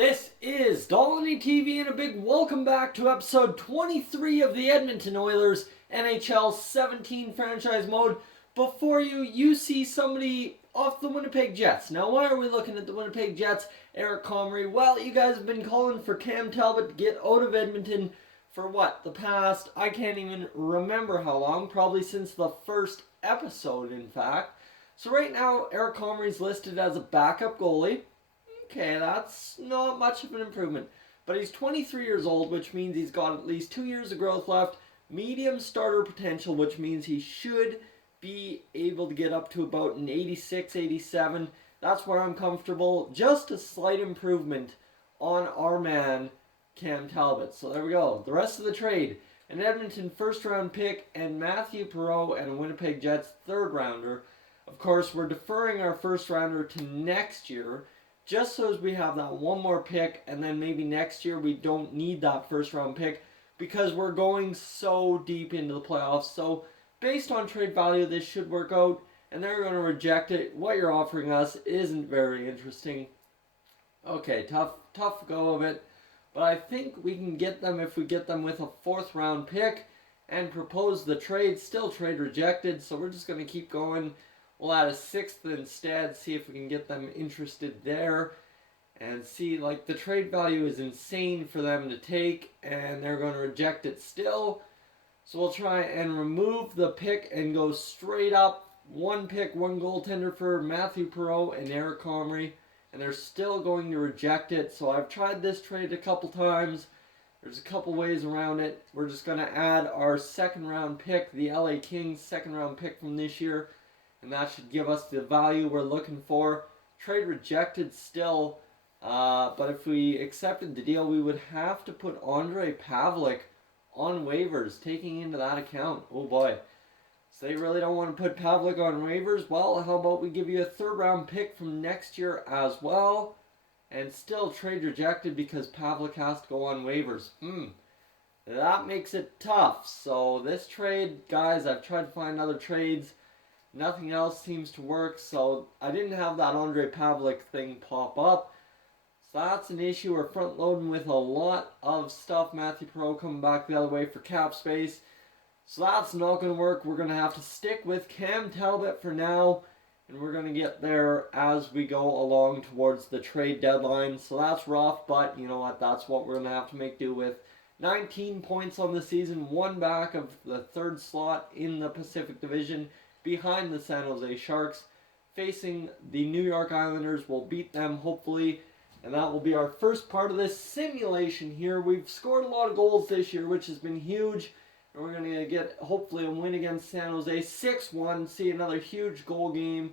This is Dolany TV and a big welcome back to episode 23 of the Edmonton Oilers NHL 17 franchise mode. Before you see somebody off the Winnipeg Jets. Now, why are we looking at the Winnipeg Jets? Eric Comrie. Well, you guys have been calling for Cam Talbot to get out of Edmonton for what? The past, I can't even remember how long. Probably since the first episode, in fact. So right now, Eric Comrie's listed as a backup goalie. Okay, that's not much of an improvement. But he's 23 years old, which means he's got at least 2 years of growth left. Medium starter potential, which means he should be able to get up to about an 86, 87. That's where I'm comfortable. Just a slight improvement on our man, Cam Talbot. So there we go. The rest of the trade. An Edmonton first-round pick and Matthew Perreault and a Winnipeg Jets third-rounder. Of course, we're deferring our first-rounder to next year, just so as we have that one more pick, and then maybe next year we don't need that first round pick because we're going so deep into the playoffs. So based on trade value, this should work out, and they're going to reject it. What you're offering us isn't very interesting. Okay, tough go of it, but I think we can get them if we get them with a fourth round pick and propose the trade. Still trade rejected, so we're just going to keep going. We'll add a sixth instead, see if we can get them interested there. And see, like, the trade value is insane for them to take, and they're going to reject it still. So we'll try and remove the pick and go straight up. One pick, one goaltender for Matthew Perreault and Eric Comrie. And they're still going to reject it. So I've tried this trade a couple times. There's a couple ways around it. We're just going to add our second round pick, the LA Kings second round pick from this year. And that should give us the value we're looking for. Trade rejected still. But if we accepted the deal, we would have to put Ondrej Pavelec on waivers, taking into that account. Oh boy. So they really don't want to put Pavelec on waivers? Well, how about we give you a third round pick from next year as well? And still trade rejected because Pavelec has to go on waivers. That makes it tough. So this trade, guys, I've tried to find other trades. Nothing else seems to work, so I didn't have that Ondrej Pavelec thing pop up. So that's an issue. We're front loading with a lot of stuff. Matthew Perreault coming back the other way for cap space. So that's not going to work. We're going to have to stick with Cam Talbot for now. And we're going to get there as we go along towards the trade deadline. So that's rough, but you know what? That's what we're going to have to make do with. 19 points on the season. One back of the third slot in the Pacific Division, behind the San Jose Sharks. Facing the New York Islanders. We'll beat them, hopefully. And that will be our first part of this simulation here. We've scored a lot of goals this year, which has been huge. And we're going to get, hopefully, a win against San Jose. 6-1. See another huge goal game.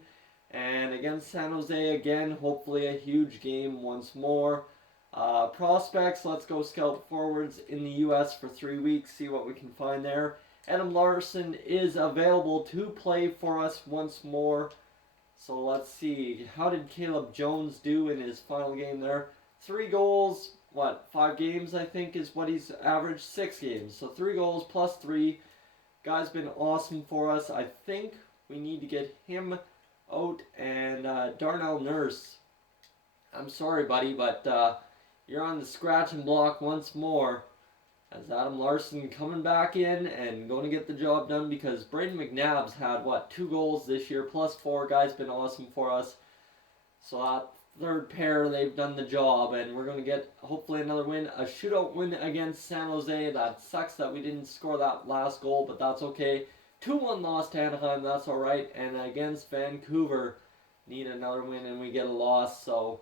And against San Jose, again, hopefully a huge game once more. Prospects, let's go scout forwards in the U.S. for 3 weeks. See what we can find there. Adam Larson is available to play for us once more. So let's see. How did Caleb Jones do in his final game there? 3 goals. 5 games I think is what he's averaged? 6 games. So 3 goals plus 3. Guy's been awesome for us. I think we need to get him out. And Darnell Nurse. I'm sorry, buddy, but you're on the scratching block once more. As Adam Larson coming back in and going to get the job done because Braden McNabb's had, 2 goals this year, plus 4. Guy's been awesome for us. So that third pair, they've done the job, and we're going to get, hopefully, another win. A shootout win against San Jose. That sucks that we didn't score that last goal, but that's okay. 2-1 loss to Anaheim, that's all right. And against Vancouver, need another win, and we get a loss, so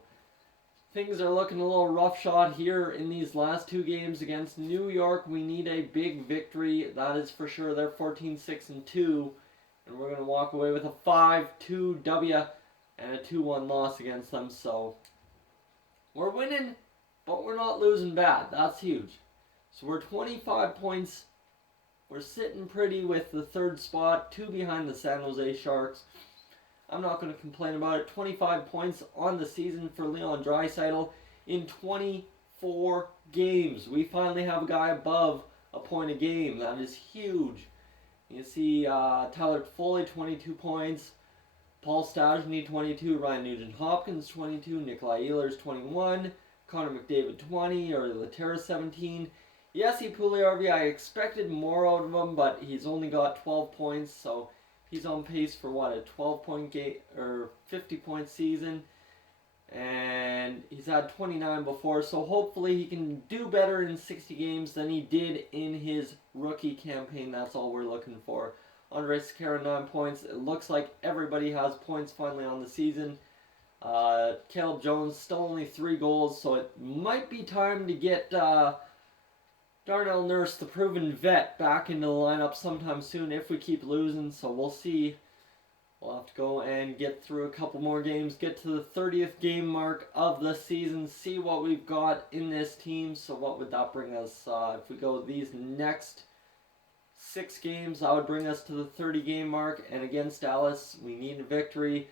things are looking a little rough shot here in these last 2 games against New York. We need a big victory, that is for sure. They're 14-6-2, and we're going to walk away with a 5-2 W and a 2-1 loss against them. So we're winning, but we're not losing bad. That's huge. So we're 25 points. We're sitting pretty with the third spot, 2 behind the San Jose Sharks. I'm not going to complain about it. 25 points on the season for Leon Draisaitl in 24 games. We finally have a guy above a point a game. That is huge. You see Tyler Foley, 22 points. Paul Stastny, 22. Ryan Nugent-Hopkins, 22. Nikolai Ehlers, 21. Connor McDavid 20 or Laterra 17. Jesse Puljujarvi, I expected more out of him, but he's only got 12 points, so he's on pace for what, a 12-point game or 50-point season. And he's had 29 before, so hopefully he can do better in 60 games than he did in his rookie campaign. That's all we're looking for. Andres Sekera, 9 points. It looks like everybody has points finally on the season. Caleb Jones, still only 3 goals, so it might be time to get Darnell Nurse, the proven vet, back into the lineup sometime soon if we keep losing, so we'll see. We'll have to go and get through a couple more games, get to the 30th game mark of the season, see what we've got in this team. So what would that bring us? If we go these next 6 games, that would bring us to the 30 game mark. And against Dallas, we need a victory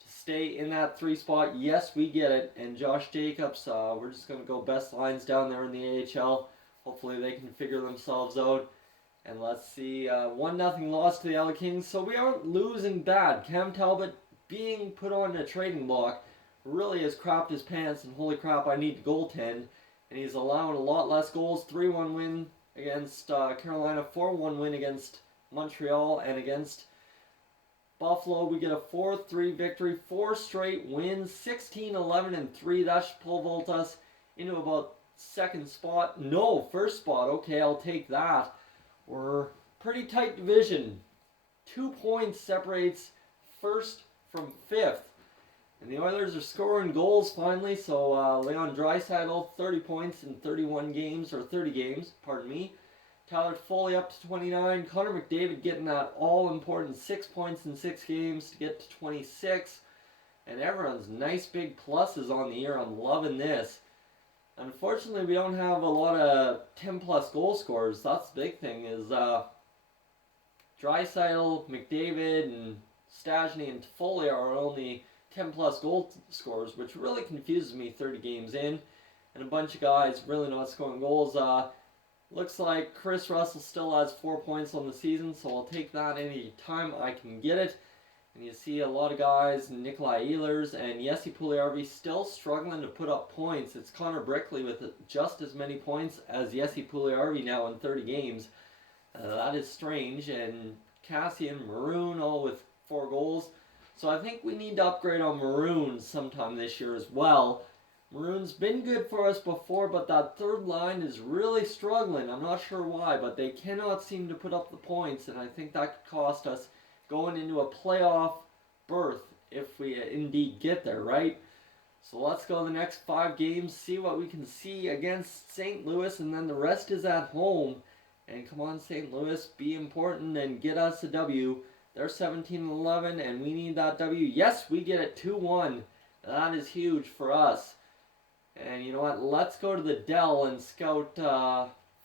to stay in that 3 spot. Yes, we get it. And Josh Jacobs, we're just going to go best lines down there in the AHL. Hopefully they can figure themselves out. And let's see, 1-0 loss to the LA Kings, so we aren't losing bad. Cam Talbot being put on a trading block really has crapped his pants, and holy crap, I need to goaltend. And he's allowing a lot less goals. 3-1 win against Carolina, 4-1 win against Montreal, and against Buffalo we get a 4-3 victory, 4 straight wins, 16-11-3. That should pole vault us into about second spot. No, first spot. Okay, I'll take that. We're pretty tight division. 2 points separates first from fifth. And the Oilers are scoring goals finally. So Leon Draisaitl, 30 points in 31 games, or 30 games, pardon me. Tyler Foley up to 29. Connor McDavid getting that all-important 6 points in 6 games to get to 26. And everyone's nice big pluses on the year. I'm loving this. Unfortunately, we don't have a lot of 10-plus goal scorers. That's the big thing, is Draisaitl, McDavid, and Stastny and Toffoli are only 10-plus goal scorers, which really confuses me 30 games in. And a bunch of guys really not scoring goals. Looks like Chris Russell still has 4 points on the season, so I'll take that any time I can get it. And you see a lot of guys, Nikolai Ehlers and Jesse Puljujarvi, still struggling to put up points. It's Connor Brickley with just as many points as Jesse Puljujarvi now in 30 games. That is strange. And Cassian Maroon all with 4 goals. So I think we need to upgrade on Maroon sometime this year as well. Maroon's been good for us before, but that third line is really struggling. I'm not sure why, but they cannot seem to put up the points, and I think that could cost us going into a playoff berth if we indeed get there, right? So let's go the next 5 games, see what we can see against St. Louis, and then the rest is at home. And come on, St. Louis, be important and get us a W. They're 17-11, and we need that W. Yes, we get it 2-1. That is huge for us. And you know what? Let's go to the Dell and scout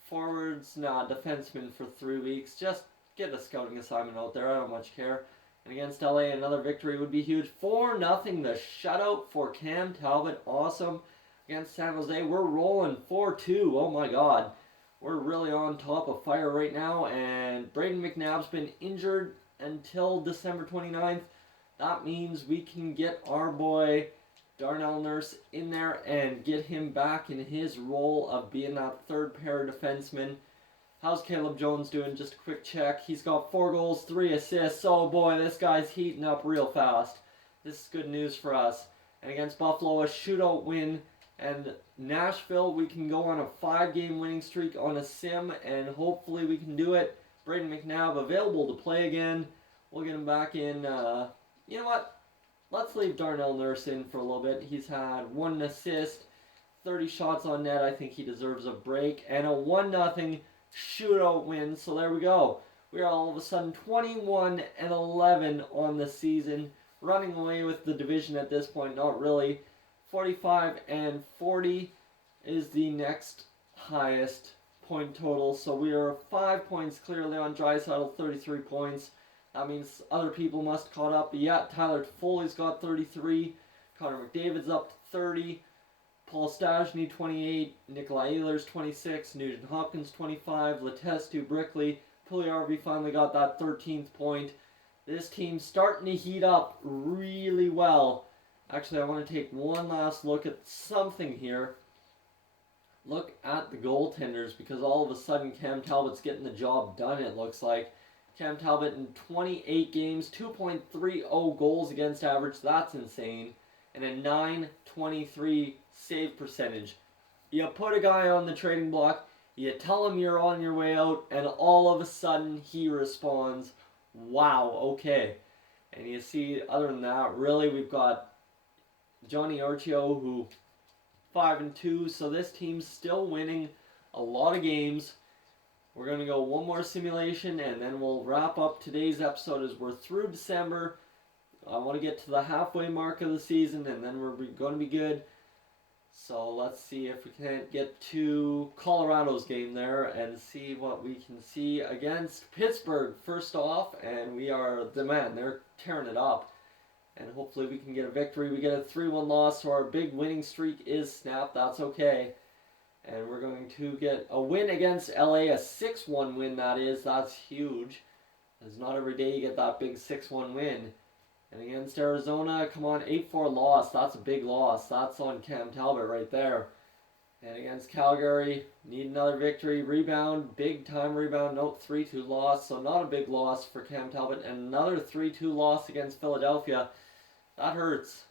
defensemen for 3 weeks. Just get a scouting assignment out there. I don't much care. And against LA, another victory would be huge. 4-0, the shutout for Cam Talbot. Awesome. Against San Jose, we're rolling 4-2. Oh my God. We're really on top of fire right now. And Braden McNabb's been injured until December 29th. That means we can get our boy Darnell Nurse in there and get him back in his role of being that third pair defenseman. How's Caleb Jones doing? Just a quick check. He's got 4 goals, 3 assists. Oh boy, this guy's heating up real fast. This is good news for us. And against Buffalo, a shootout win. And Nashville, we can go on a 5-game winning streak on a sim, and hopefully we can do it. Braden McNabb available to play again. We'll get him back in. You know what? Let's leave Darnell Nurse in for a little bit. He's had 1 assist, 30 shots on net. I think he deserves a break. And a 1-0 shootout win. So there we go. We are all of a sudden 21-11 on the season. Running away with the division at this point. Not really. 45-40 is the next highest point total. So we are 5 points clear. Leon Draisaitl, 33 points. That means other people must have caught up. But yeah, Tyler Foley's got 33. Connor McDavid's up to 30. Paul Stastny, 28. Nikolai Ehlers, 26. Nugent Hopkins, 25. Letestu, Brickley. Puljujarvi finally got that 13th point. This team's starting to heat up really well. Actually, I want to take one last look at something here. look at the goaltenders, because all of a sudden Cam Talbot's getting the job done, it looks like. Cam Talbot in 28 games, 2.30 goals against average. That's insane. And a 923 save percentage. You put a guy on the trading block, you tell him you're on your way out, and all of a sudden he responds, wow, okay. And you see, other than that, really, we've got Johnny Archio, who 5-2, so this team's still winning a lot of games. We're going to go one more simulation, and then we'll wrap up today's episode as we're through December. I want to get to the halfway mark of the season, and then we're going to be good. So let's see if we can't get to Colorado's game there and see what we can see against Pittsburgh first off. And we are the man. They're tearing it up. And hopefully we can get a victory. We get a 3-1 loss, so our big winning streak is snapped. That's okay. And we're going to get a win against LA, a 6-1 win that is. That's huge. It's not every day you get that big 6-1 win. And against Arizona, come on, 8-4 loss. That's a big loss. That's on Cam Talbot right there. And against Calgary, need another victory. Rebound, big time rebound. Nope, 3-2 loss. So not a big loss for Cam Talbot. And another 3-2 loss against Philadelphia. That hurts,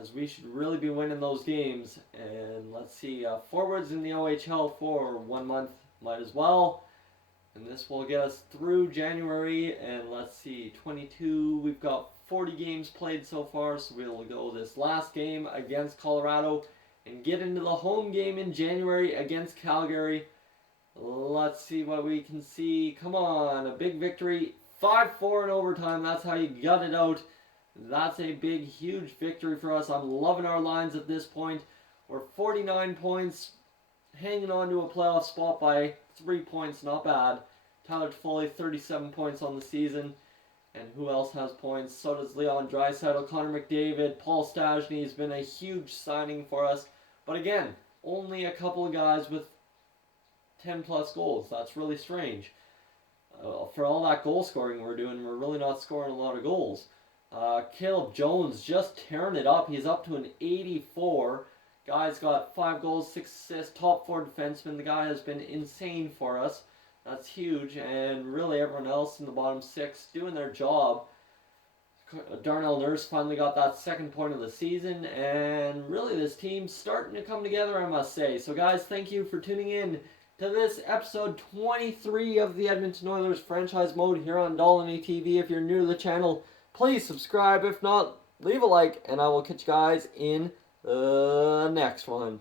as we should really be winning those games. And let's see, forwards in the OHL for 1 month, might as well. And this will get us through January. And let's see, 22, we've got 40 games played so far. So we'll go this last game against Colorado and get into the home game in January against Calgary. Let's see what we can see. Come on, a big victory. 5-4 in overtime. That's how you gut it out. That's a big, huge victory for us. I'm loving our lines at this point. We're 49 points, hanging on to a playoff spot by 3 points. Not bad. Tyler Toffoli, 37 points on the season. And who else has points? So does Leon Draisaitl, Connor McDavid, Paul Stastny has been a huge signing for us. But again, only a couple of guys with 10-plus goals. That's really strange. For all that goal scoring we're doing, we're really not scoring a lot of goals. Caleb Jones just tearing it up. He's up to an 84. Guy's got 5 goals, 6 assists, top 4 defenseman. The guy has been insane for us. That's huge. And really everyone else in the bottom 6 doing their job. Darnell Nurse finally got that 2nd point of the season. And really this team's starting to come together, I must say. So guys, thank you for tuning in to this episode 23 of the Edmonton Oilers franchise mode here on Dolly TV. If you're new to the channel, please subscribe. If not, leave a like, and I will catch you guys in the next one.